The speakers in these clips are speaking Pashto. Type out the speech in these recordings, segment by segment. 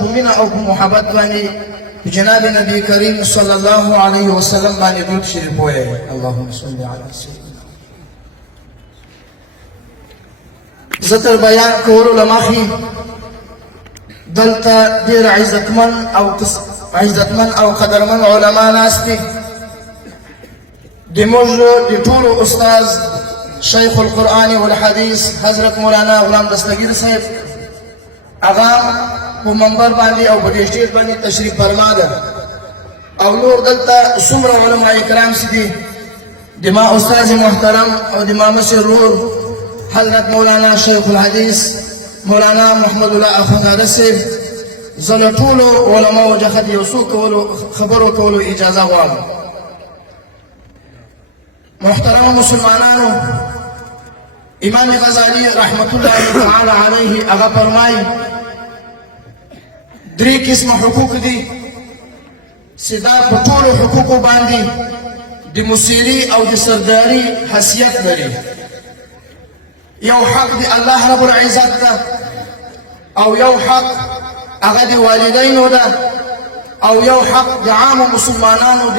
ومن او محبت باندې جناب نبی کریم صلی الله علیه وسلم باندې درود شریف وایي. اللهم صل علی سیدنا. زتر بیان کولو لمخې دلته ډېر عزتمن او قدرمن علما ناست دي. د موږ د ټولو استاذ شیخ القرآن والحدیث حضرت مولانا غلام دستگیر صاحب هغه په منبر باندې او په دې سټیج باندې تشریف فرما ده او نور دلته څومره علما کرام چې دي د ما استاد محترم او د ما مشر ورور حضرت مولانا شیخ الحدیث مولانا محمد الله اخوندزاده صاحب زه له ټولو علماو څخه د یو څو خبرو کولو اجازه غواړم. محترم مسلمانانو، امام غزالی رحمت الله تعالی علیه هغه فرمایي درې قسمه حقوق دي چې دا په ټولو حقوقو باندې د مصیري او د سرداري حیثیت لري. یو حق د الله رب العزت ده او یو حق هغه د والدینو ده او یو حق د عامو مسلمانانو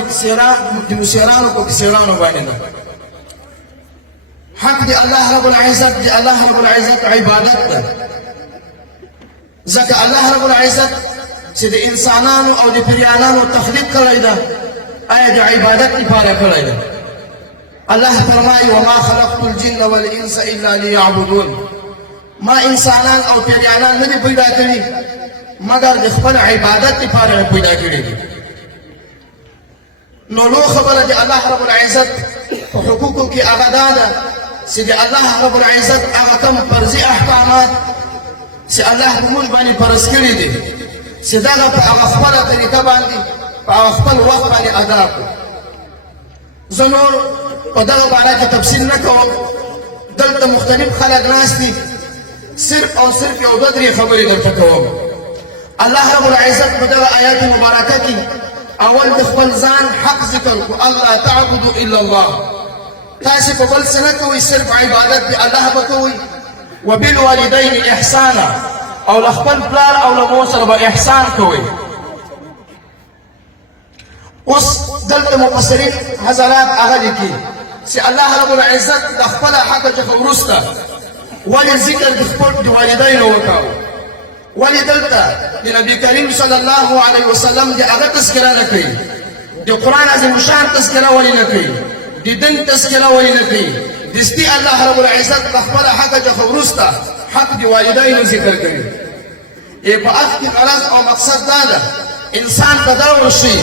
د مسیرانو په کسیرانو باندې ده. حق د الله رب العزت د الله رب العزت عبادت ده، ځکه الله رب العزت چې د انسانانو او د پریانانو تخلیق کړی ده آیا د عبادت لپاره کړی ده. الله فرمایي وما خلقت الجن والانس الا ليعبدون، ما انسانان او پریانان نه دي پیدا کړي مگر د خپل عبادت لپاره پیدا کړي دي. نو لو خبره د الله رب العزت په حقوقو کې هغه ده چې د الله رب العزت هغه کوم فرضي احکامات چې الله په موږ باندې فرض کړي دي چې دغه په هغه خپله طریقه باندې په هغه خپل وخت باندې ادا کړو. زه نور په دغه باره کې تفصیل نه کوم، دلته مختلف خلک ناست دي، صرف او صرف یو دوه درې خبرې درته کوم. الله رب العزت په دغه آیات مبارکه کې اول د خپل ځان حق ذکر کړو، الله تعبدوا الا الله، تاسې په بل څه نه کوئ، صرف عبادت د الله به کوئ. وبالوالدین احسانا، او له خپل پلار او له مور سره به احسان کوئ. اوس دلته مفسرین حضرات هغه لیکي چې الله رب العزت د خپل حق څخه وروسته ولې ذکر د والدینو وکړو، ولې دلته د نبی کریم صلی الله علیه وسلم د هغه تذکره نه کوي، د قرآن عظیم شان تذکره ولې نه کوي، د دین تذکره ولې نه کوي. دستي الله رب العزت د خپل حق څخه وروسته حق د والدینو ذکر کوي. په اخ کې غرض او مقصد دا ده انسان ته دا ورشي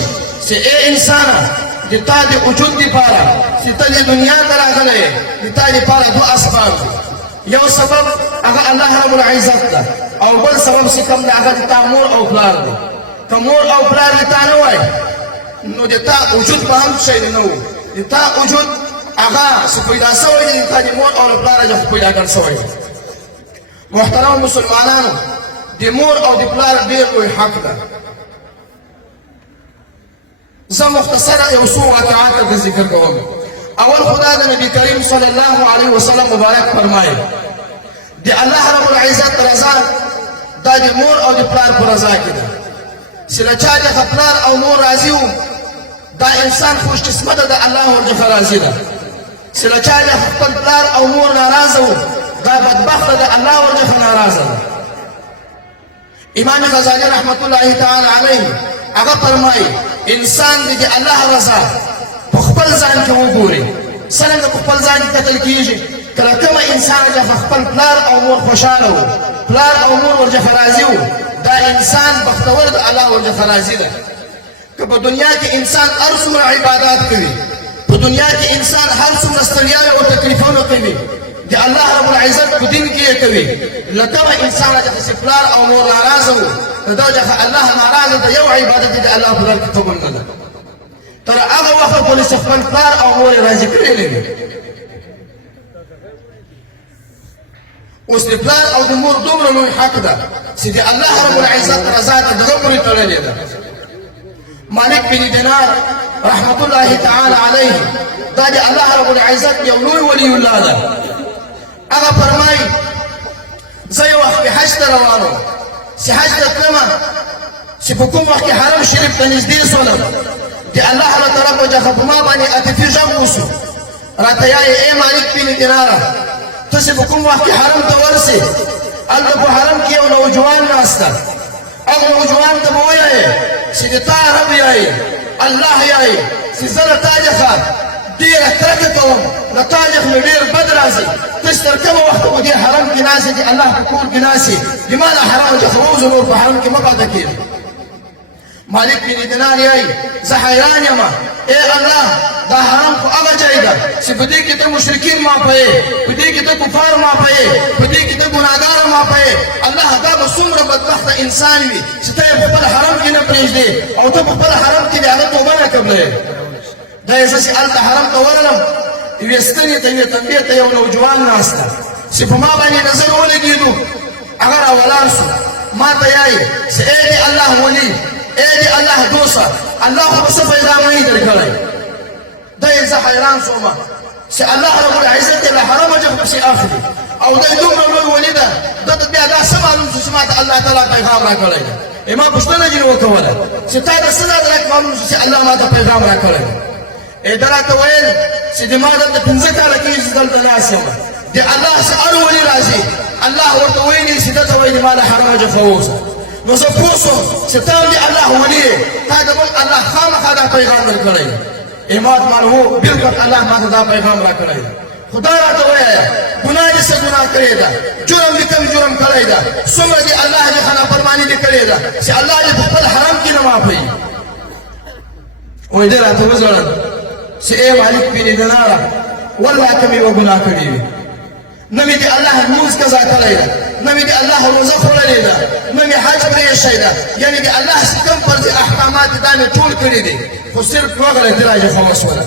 چې ای انسانه د تا د وجود لپاره چې ته د دنیا ته راغلی یې د تا لپاره دوه اسباب دي. یو سبب هغه الله رب العزت ده او بل سبب چې کوم دی هغه د تا مور او پلار دی. که مور او پلار د تا نه وای نو د تا وجود به هم شی نه و، د تا وجود هغه چې پیدا شوی دی د تا د مور او د پلار څخه پیدا کړل شوی دی. محترم مسلمانانو، د مور او د پلار ډېر لوی حق ده. زه مختصره یو څو واقعات درته ذکر کوم. اول خدا د نبی کریم صلی الله علیه وسلم مبارک فرمایي د الله رب العزت رضا دا د مور او د پلار په رضا کې ده. چې له چا څخه پلار او مور راضي وو دا انسان خوش قسمته ده، الله ورڅخه راضي ده. چې له چا څخه خپل پلار او مور ناراضه وو دا بدبخته ده، الله ورڅخه ناراضه ده. امام غزالی رحمت الله تعالی علیه هغه فرمایي انسان د الله رضا په خپل ځان کې وګوري. څرنګه په خپل ځان کې کتل کېږي کله کومه انسان چې خپل پلار او مور خوشحاله وو، پلار او مور ورڅخه راضي وو، دا انسان بختور د الله ورڅخه راضي ده. که په دنیا کې انسان هر څومره عبادات کوي، په دنیا کې انسان هر څومره ستړیاوې او تکلیفونه کوي د الله رب العزت په دین کې یې کوي، له کومه انسان چې پلار او مور ناراضه وو نو دا څخه الله ناراضه ده، یو عبادت د الله په لار کې قبول نه ده تر هغه وخت پورې چې خپل پلار او مور یې راضي کړي نه وي. اوس د پلار او د مور دومره لوی حق ده چې د الله رب العزت رضا ته دغه پورې تړلې ده. مالک بن دینار رحمت الله تعالی علیه دا د الله رب العزت یو لوی ولی الله ده. هغه فرمایي زه یو وخت حج ته روان وم چې حج ته تلمه چې په کوم وخت کې حرم شریف ته نږدې شولم د الله تعالی په جهه په ما باندې عاطفي غږ وشو راته یایې ای مالک بن دیناره ته چې په کوم وخت کې حرم ته ورسې هلته په حرم کې یو نوجوان ناسته هغه نوجوان ته به ووایې چې د تا رب یایې الله یایې چې زه له تا څخه ډېره کرکه کوم له تا څخه مې ډېر بد راځي ته چې تر کومه وخته په دې حرم کې ناست یې د الله په کور کې ناست یې د ما له حرامه څخه ووځه نور په حرم کې مه پاته کېږي مالک بن دینار یایي زه حیران یم ای الله دا حرام خو هغه ځای ده چې په دې کې ته مشرکین معافوې په دې کې ته کفار معافوې په دې کې ته ګناهګاره معافوې الله دا به څومره بدبخته انسان وي چې ته یې په خپل حرم کې نه پرېږدې او ته په خپل حرم کې د هغه توبه نه قبلوې دا یې زه چې هلته حرم ته ورغلم یوې ستنې ته یوې تنبې ته یو نوجوان ناست ده چې په ما باندې نظر ولګېدو هغه راولاړ شو ما ته یایي چې ای د الله ولي ای د الله دوسته الله خو به څه پیدا نه یې درکړی دا یې زه حیران شوم چې الله رب العزت یې له حرمه څخه پسې اخلي او دا یې دومره لوی ولي ده ده ته بیا دا څه معلوم شو چې ما ته الله تعالی پیغام راکړی دی ما پوښتنه ځینې وکوله چې تا ته څه داسې معلوم شو چې الله ما ته پیغام راکړی دی ده راته ویل چې د ما دلته 15 کاله کېږي چې دلته ناست یم د الله چې هر ولي راځي الله ورته ویلي چې ده ته وایي د ما له حرمه څخه ووځه نو زه پوه شوم چې ته هم د الله ولي یې تا د بل الله خامخا دا پیغام درکړی اماد مالهو بالکل الله ما ته دا پیغام راکړی خدا راته ووایه ګناه دې څه ګناه کړې ده جرم دې کوم جرم کړی ده څومره دې الله دې نافرماني دې کړې ده چې الله دې په خپل حرم کې نه معافوي وایي دې راته وژړل چې ای مالک بن دیناره والله که مې یوه ګناه کړې وي نه مې د الله لمونځ قضا کړی ده نه مې د الله روزه خوړلې ده نه مې حج پرېښی ده یعنې د الله چې کوم فرضي احکامات دا مې ټول کړي دي خو صرف دوه غلطي راجخه وشوله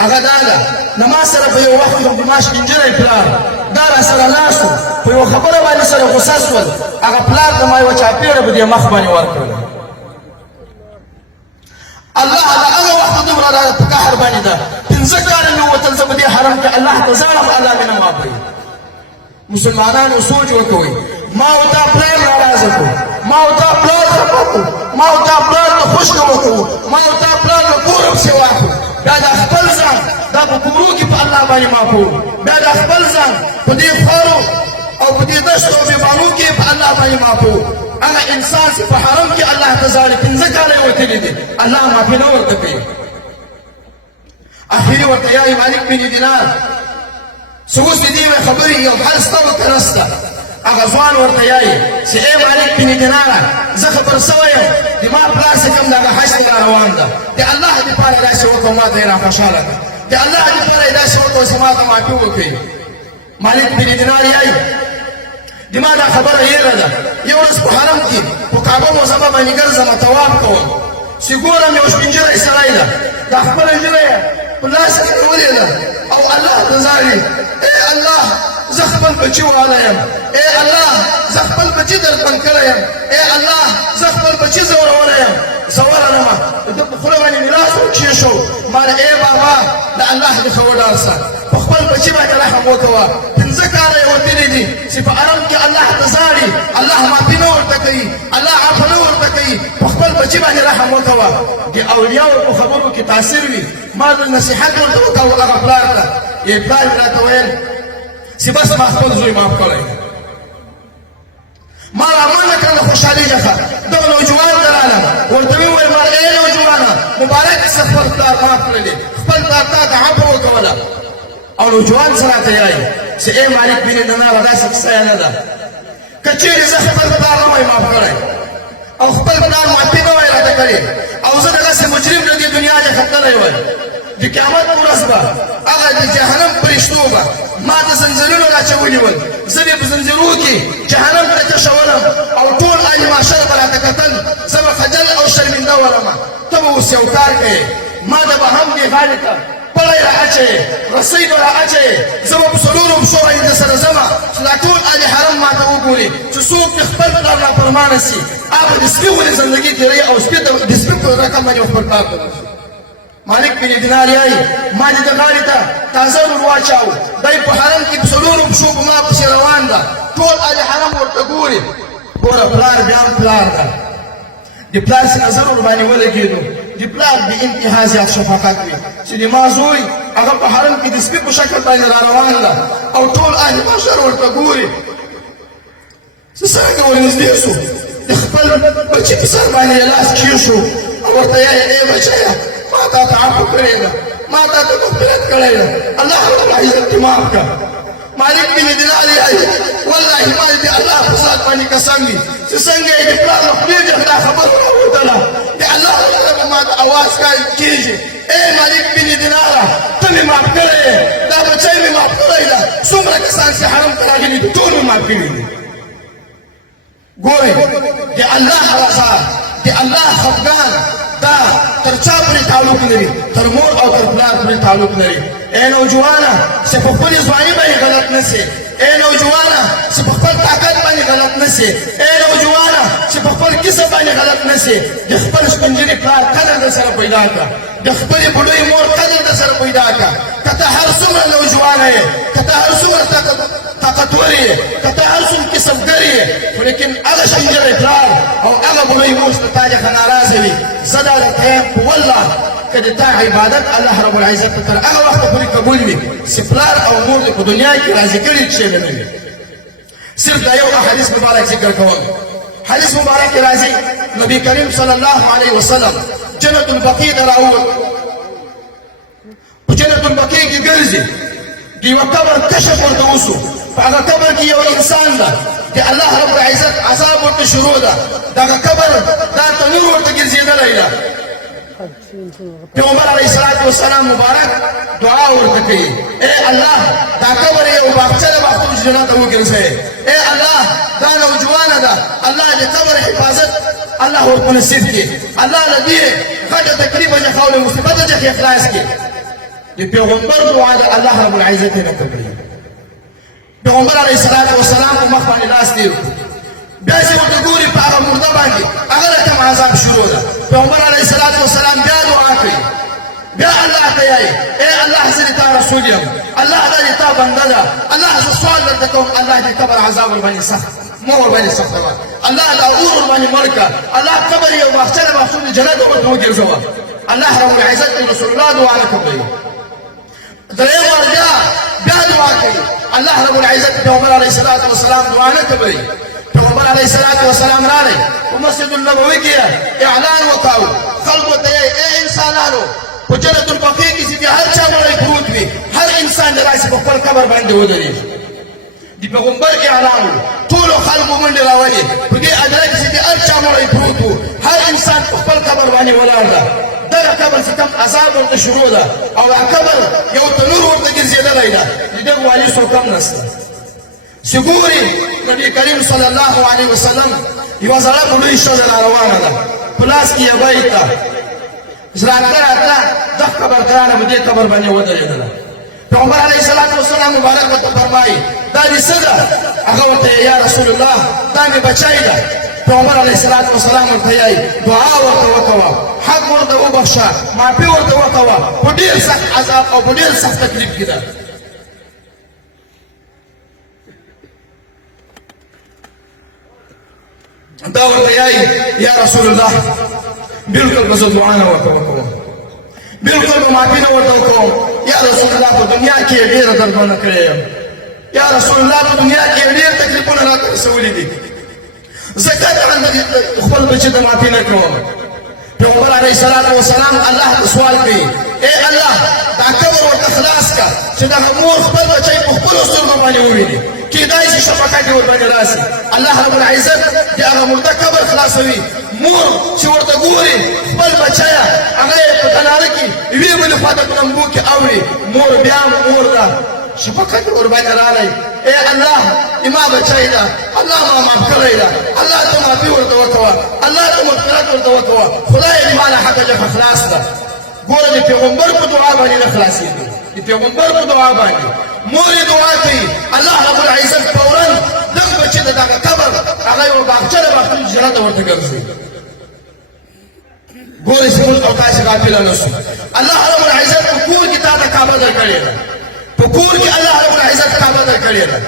هغه دا ده نما سره په یو وخت یو دماش نجلۍ پلار دا را سره ناست و په یوه خبره باندې سره غوسه شول هغه پلار ته ما یوه چاپېړه په دې مخ باندې ورکړله الله د هغه وخته دومره را په قهر باندې ده 15 کاله مې ووتل زه په دې حرم کې الله ته ژاړم الله مې نه معافوي مسلمانانو سوچ وکوئ ما او تا پلار ناراضه کړو ما او تا پلار خفه کړو ما او تا پلار ته خوشکه وکړو ما او تا پلار له کوره پسې واخلو بیا دا خپل ځان دا په کورو کې په الله باندې معافوو بیا دا خپل ځان په دې خاورو او په دې دشتو او بیابانو کې په الله باندې معافوو هغه انسان چې په حرم کې الله ته ژاړي 15 کاله یې وتلي دي الله معافي نه ورته کوي اخري ورته یایي مالک بن دینار چې اوس د دې خبرې یو حل شته ورته نشته هغه ځوان ورته یایي چې ای مالک بن دیناره زه خبر شوی یم د ما پلار چې کوم دغه حج ته روان ده د الله دپاره یې داسې وکړو ما ته یې راخوشحاله ده د الله دپاره یې داسې وکړو چې ما ته معافي وکړي مالک بن دینار یایي د ما دا خبره هېره ده یو ورځ په حرم کې په کعبه معظمه باندې ګرځم طواف کوم چې ګورم یو سپین ږیری سړی ده دا خپله ږیره یې په لاس کې نیولې ده او الله ته ژاړي ای الله زه خپل بچي واله یم ای الله زه خپل بچي دردمن کړی یم ای الله زه خپل بچي ځورولی یم ځورنمه د ده په خوله باندې مې لاس وکښېښو ما له ای بابا د الله څخه وډار شه په خپل بچي باندې رحم وکوه 15 کاله یې وتلي دي چې په حرم کې الله ته ژاړي الله معافي نه ورته کوي الله عفو نه ورته کوي په خپل بچي باندې رحم وکوه د اولیاو په خبرو کې تاثیر وي ما د نصیحت ورته وکړو هغه پلار ته یې پلار یې راته ویل چې بس ما خپل زوی معاف کړی ما رامنډه کړله خوشحالي څخه دغه نوجوان ته رالم ورته مې وویل ما ای نوجوانه مبارک څه خپل پلار معاف کړلی خپل پلار تا ته عفو وکوله او نوجوان څه راته یایي چې ای مالک بن دیناره داسې کیسه یې نه ده که چېرې زه خپل پلار نه وای معاف کړی او خپل پلار معافي نه وای راته کړې او زه دغسې مجرم له دې دنیا څخه تللی وای د قیامت په ورځ به هغه د جهنم فرشتو به ما ته زنځیرونه راچولي ول زه به په زنځیرو کې جهنم ته کشولم او ټول اهل معاشر به راته کتل زه به خجل او شرمنده ولمه ته به اوس یو کار کوې ما ته به هم دې غاړې ته پړی را اچوې رسۍ به را اچوې زه به په څلورو پښو باندې درسره ځمه چې دا ټول اهل حرم ما ته وګوري چې څوک د خپل پلار نافرمانه سي هغه د سپي غوندې زندګي تېروي او د سپي په رقم باندې خپل پلار ته ورسي مالک بن دینار یایي ما دې د غاړې ته تازه ور واچاو دی په حرم کې په څلورو پښو په ما پسې روان ده ټول اهل حرم ورته ګوري ګوره پلار بیا هم پلار ده د پلار چې نظر ورباندې ولګېدو د پلار د انتها زیات شفقت وي چې د ما زوی هغه په حرم کې د سپي په شکل باندې را روان ده او ټول اهل محشر ورته ګوري زه څرنګه ورنږدې سو د خپل بچي په سر باندې یې لاس کېښو او ورته یې ای بچیه ما تا ته عفو کړې ده ما تا ته مغفرت کړی ده الله رب العزت دې معاف کړه مالک بن دینار یې والله ما دې الله په ذات باندې قسم وي چې څنګه یې د پلار له خولې څخه دا خبره راووتله د الله رب ما ته اواز کېږي ای مالک بن دیناره ته مې معاف کړی یې دا بچی مې معاف کړی ده څومره کسان چې حرم ته راغلي دي ټول مې معاف کړي دي ګورئ د الله رضا د الله خفګان دا تر چا پورې تعلق لري تر مور او تر پلار پورې تعلق لري ای نوجوانه چې په خپلې ځواني باندې غلط نه سې ای نوجوانه چې په خپل طاقت باندې غلط نه سې ای نوجوانه چې په خپل کسب باندې غلط نه سې د خپل سپنجري پلار قدر در سره پیدا کړه د خپلې بوډۍ مور قدر در سره پیدا کړه که ته هر څومره نوجوانه یې که ته هر څومره طاقتور یې که ته هر څومره کسبګر یې خو لیکن هغه سپنجری پلار او هغه بوډۍ مور چې تا څخه ناراضه وي زه دا درته یم په والله که د تا عبادت الله رب العزت تر هغه وخته پورې قبول وي چې پلار او مور دې په دنیا کې راضي کړي چې نه وي صرف دا یو حدیث مبارک ذکر کوم حدیث مبارک کې راځي نبی کریم صلی الله علیه وسلم جنت البقیع ته راووت په جنت البقیع کې ګرځي د یوه قبر کشف ورته وسو په هغه قبر کې یو انسان ده د الله رب العزت عذاب ورته شروع ده دغه قبر دا تنور ورته ګرځېدلی ده پیغمبر علیه الصلاة والسلام مبارک دعا ورته کوي ای الله دا قبر یو باغچه ده باغچه جنت ته وګرځوي ای الله دا نوجوانه ده الله د قبر حفاظت الله ورته نصیب کړي الله له دې غټه تکلیفه څخه او له مصیبته څخه خلاص کړي د پیغمبر دعا د الله رب العزت نه قبلوي پیغمبر علیه الصلاة والسلام په مخ باندې لاس تېر کړو بیا چې ورته ګوري په هغه مرده باندې هغه له کوم عذاب شروع ده پیغمبر علیه الصلاة والسلام بیا دعا کوي بیا الله ته یایي ای الله زه د تا رسول یم الله دا د تا بنده ده الله زه سوال درته کوم الله دې قبر عذاب ورباندې سخت مو ورباندې سختوه الله دا اور ورباندې مړ کړه الله قبر یو باغچه ده باغچو د جنت ورته وګرځوه الله رب العزت د رسول الله دعا نه قبلوي دریم وار بیا دعا کوي الله رب العزت پیغمبر علیه الصلاة والسلام دعا نه قبلوي پیغمبر علیه الصلاة والسلام راغی په مسجد النبوي کې اعلان وکاو خلکو ته یې ای انسانانو په جنت البقیع کې چې هر چا مړی پروت وي هر انسان د راشي په خپل قبر باندې ودرېږي د پیغمبر اعلان و ټولو خلکو منډې راولي په دې اداره کې چې هر چا مړی پروت و هر انسان په خپل قبر باندې ولاړ ده دغه قبر چې کوم عذاب ورته شروع ده او هغه قبر یو تنور ورته ګرځېدلی ده د دغه والي څوک هم نشته چې ګوري نبي کریم صلی الله علیه وسلم یوه زړه بوډۍ ښځه را روانه ده په لاس کې یې بیت ده راتله راتله دغه قبر ګرانه په دې قبر باندې ودرېدله پیغمبر علیه الصلاة والسلام مبارک ورته فرمایي دا دې څه ده هغه ورته یا رسول الله دا مې بچی ده پیغمبر علیه الصلاة والسلام ورته یایي دعا ورته وکوه حق ورته وبخښه معافي ورته وکوه په ډېر سخت عذاب او په ډېر سخت تکلیف کې ده دا ورته یایي یا رسول الله بالکل به زه دعا نه ورته وکوم بالکل به معافي نه ورته وکوم یا رسول الله په دنیا کې یې ډېره دردونه کړې یم یا رسول الله په دنیا کې یې ډېر تکلیفونه راته رسولي دي زه کله خپل بچي ته معافي نه کوم پیغمبر علیه الصلاة والسلام الله ته سوال کوي ای الله دا قبر ورته خلاص کړه چې دغه مور خپل بچی په خپلو سترګو باندې وویني کېدای شي شفقت یې ورباندې راسي الله رب العزت د هغه مرده قبر خلاصوي مور چې ورته ګوري خپل بچیه هغه یې په تناره کې یوې بلې خوا ته په لمبو کې اوري مور بیا مور ده شفقت یې ورباندې راغلی ای الله زما بچی ده الله ما معاف کړی ده الله ته معافي ورته وکوه الله ته مغفرت ورته وکوه خدای دې ما له حقه څخه خلاص ده ګوره د پیغمبر په دعا باندې نه خلاصېږي د پیغمبر په دعا باندې مور یې دعا کوي الله رب العزت فورا دغه بچي د دغه قبر هغه یوه باغچه ده باغچه جنت ته ورته ګرځوي ګورې چې موږ او تاسې غافله نه شو الله رب العزت په کور کې تا ته کعبه درکړې ده په کور کې الله رب العزت کعبه درکړې ده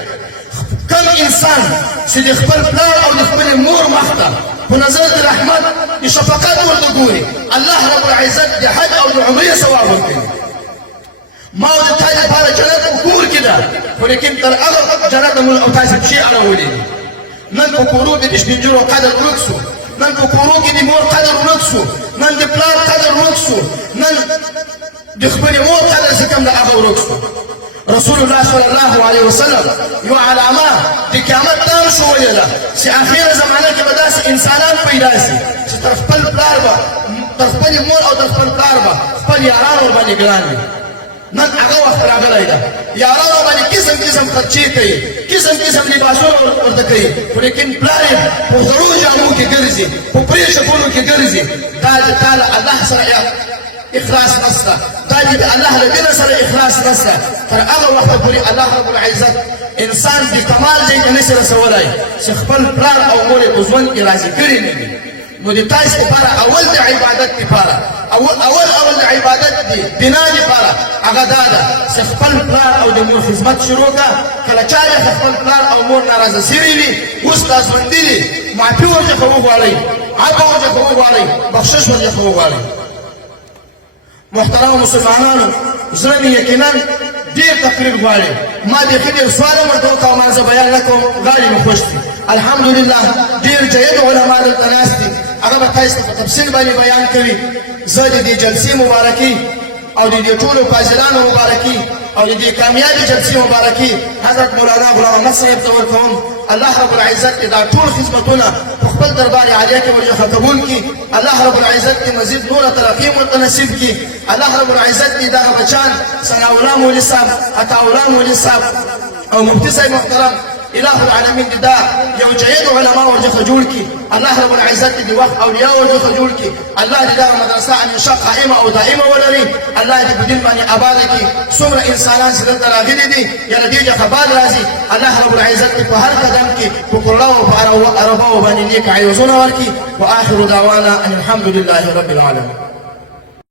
کوم انسان چې د خپل پلار او د خپلې مور مخته په نظر د رحمت د شفقت ورته ګوري الله رب العزت د حج او د عمرې ثواب ورکوي ما او د تا لپاره جنت په کور کې ده خو لیکن تر هغه جنت موږ او تاسې پښې اړولې دي نن په کورو کې د شپینجرو قدر ورک سو نن په کورو کې د مور قدر ورک سو نن د پلار قدر ورک سو نن د خپلې مور قدر چې کوم د هغه ورک سو رسول الله صلی الله علیه وسلم یو علامه د قیامت دا شو ویله چې اخیره زمانه کې به داسې انسانان پیدا شي چې تر خپل پلار به تر خپلې مور او تر خپل پلار به خپل یاران ورباندې ګران وي نن هغه وخت راغلی ده یاران ورباندې قسم قسم خرچې کوي قسم قسم لباسونه ورته کوي خو لیکن پلار یې په غړو جامو کې ګرځي په پرې شکونو کې ګرځي دا د تا له الله سره اخلاص نشته دا د الله له دین سره اخلاص نشته تر هغه وخته پورې الله رب العزت انسان د کمال ځای ته نشي رسولی چې خپل پلار او مور یې په ژوند کې راضي کړي نه وي نو د تاسې لپاره اول د عبادت لپاره اول د عبادت دی بنا لپاره هغه دا ده چې خپل پلار او د مور خدمت شروع کړه کله چا خپل پلار او مور ناراضه شوي وي اوس لاسبندي دي معافي ورڅخه وغواړئ عفو ورڅخه وغواړئ بخشش ورڅخه وغواړئ محترم مسلمانانو زړه مې یقینا ډېر تقریر غواړي ما بیخي ډېر سوال هم ورته وکړ ما زه بیان نه کوم غاړې مې خوش دي الحمدلله ډېر جید علما دلته ناست دي هغه به تاسو ته په تفصیل باندې بیان کوي زه د دې جلسې مبارکي او د دې ټولو فاضلانو مبارکي او د دې کامیابې جلسې مبارکي حضرت مولانا غلام احمد صاحب ته ورکوم الله رب العزت دا ټول خدمتونه په خپل دربار عالیه کې ورڅخه قبول کړي الله رب العزت دې مزید نور ترقی ورته نصیب کړي الله رب العزت دې دغه بچان ثناء الله مولوي صاحب عطا الله مولوي صاحب او مفتي صاحب محترم اله العالمین دا یو جید علما ورڅخه جوړ کړي الله رب العزت دې وخت اولیاء ورڅخه جوړ کړي الله دې دا مدرسه همیشه قائمه او دائمه ولري الله دې په دین باندې آباد کړي څومره انسانان چې دلته راغلي دي یا دې څخه بعد راځي الله رب العزت په هر قدم کې په قرآن او په عربو باندې نیک عیوزونه ورکړي واخر دعوانا ان الحمد لله رب العالمين